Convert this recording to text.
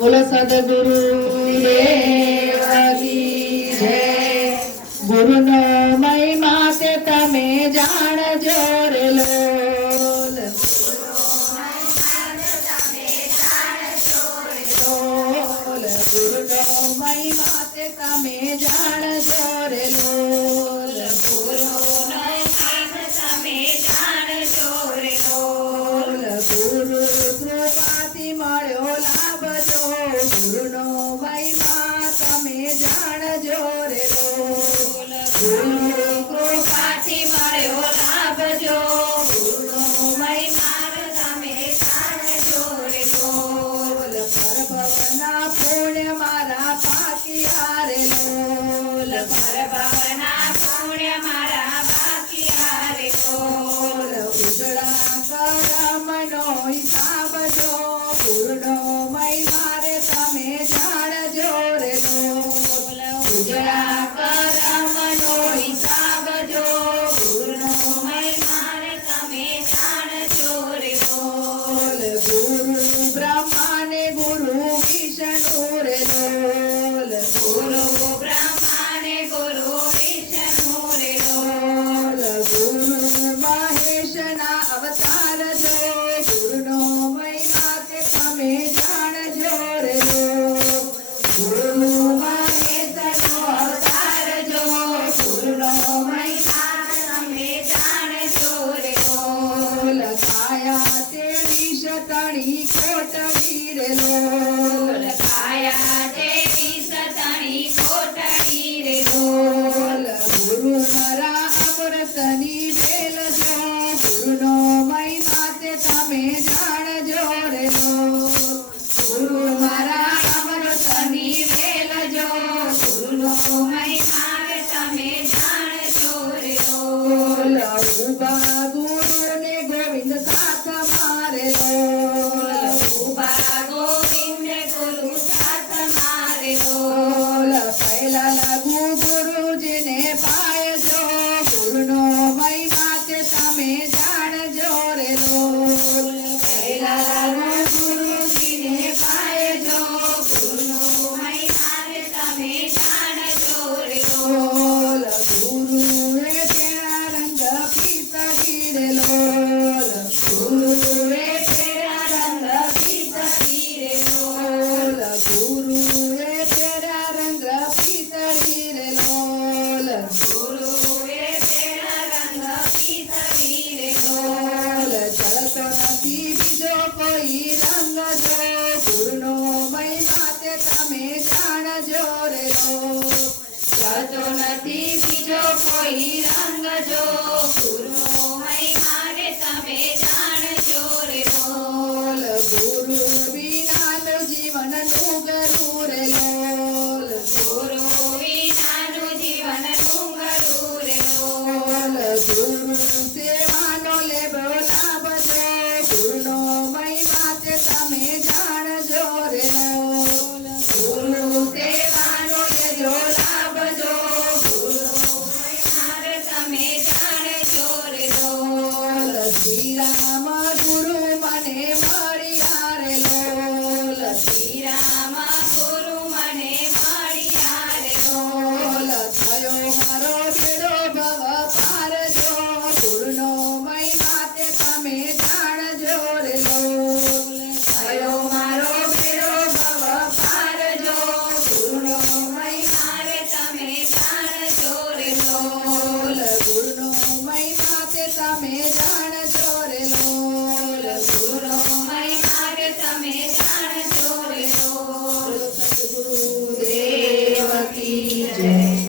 बोलो सदगुरु देव की जय। गुरु नो महिमा ते तमे जाणजो रे लोल। गुरु नो महिमा ते तमे जाणजो रे लोल। गुरु कृपाथी मळ्यो लाभ जो। गुरु नो महिमा तमे जाणजो रे लोल। गुरु कृपाथी मळ्यो लाभ जो। गुरु नो महिमा तमे जाणजो रे लोल। परभवना पुण्य मारा पाकिया रे लोल। परभवना पुण्य मारा पाकिया रे लोल। उजळा करमनो हिसाब जो। गुरु नो महिमा रे तमे जाणजो रे लोल। उजळा करमनो हिसाब जो। गुरु नो महिमा रे तमे जाणजो रे लोल। गुरु ब्रह्मा ने गुरु विष्णु रे लोल। गुरु ब्रह्मा ने गुरु विष्णु रे लोल। गुरु महेश ना अवतार जो। गुरु नो महिमा ते तमे जाणजो रे लोल। गुरु महेश नो अवतार जो। गुरु नो महिमा तमे जाणजो रे लोल। काया ते विष तणी खोटवी रे लोल। काया ते विष तणी खोटवी रे लोल। गुरु मरा अमृतनी वेल जो। गुरु नो महिमा ते तमे जाणजो रे लोल। गुरु मरा अमृतनी वेल जो। गुरु नो महिमा ते तमे जाणजो रे लोल। उबा गुरु ने गोविंद साथ मारे लोल। उबा गोविंद ने गुरु साथ मारे लोल। पहला लागू गुरुजी ने पाय जो। गुरु नो महिमा ते तमे जाणजो रे लोल। पहला लागू गुरुजी ने पाय जो। गुरु नो महिमा ते तमे जाणजो रे लोल। गुरु रे तेरा रंग पीतरी रे लोल। गुरु रे तेरा रंग पीतरी रे लोल। गुरु रे तेरा रंग पीतरी रे लोल। गुरु रे तेरा रंग पीतरी रे लोल। चलतो नथी बीजो कोई रंग जो। गुरु नो महिमा ते तमे जाणजो रे लोल। चलतो नथी बीजो कोई रंग जो। गुरु नो महिमा रे तमे जाणजो रे लोल। गुरु विनानु जीवन नुगरु रे लोल। गुरु विनानु जीवन नुगरु रे लोल। गुरु सेवानो लेबो लाभ जो। गुरु नो महिमा ते तमे जाणजो रे लोल। गुरु सेवानो लेजो लाभ जो। गुरु नो महिमा रे तमे जाणजो रे लोल। श्री राम गुरु मने મળ્યા રે લોલ। શ્રી રામ ગુરુ મને મળ્યા રે લોલ। થયો મારો બેડો ભવ પાર જો। ગુરુ નો महिमा તે તમે જાણજો રે લોલ। થયો મારો બેડો ભવ પાર જો। ગુરુ નો महिमा રે તમે જાણજો રે લોલ। ગુરુ નો महिमा તે તમે જાણજો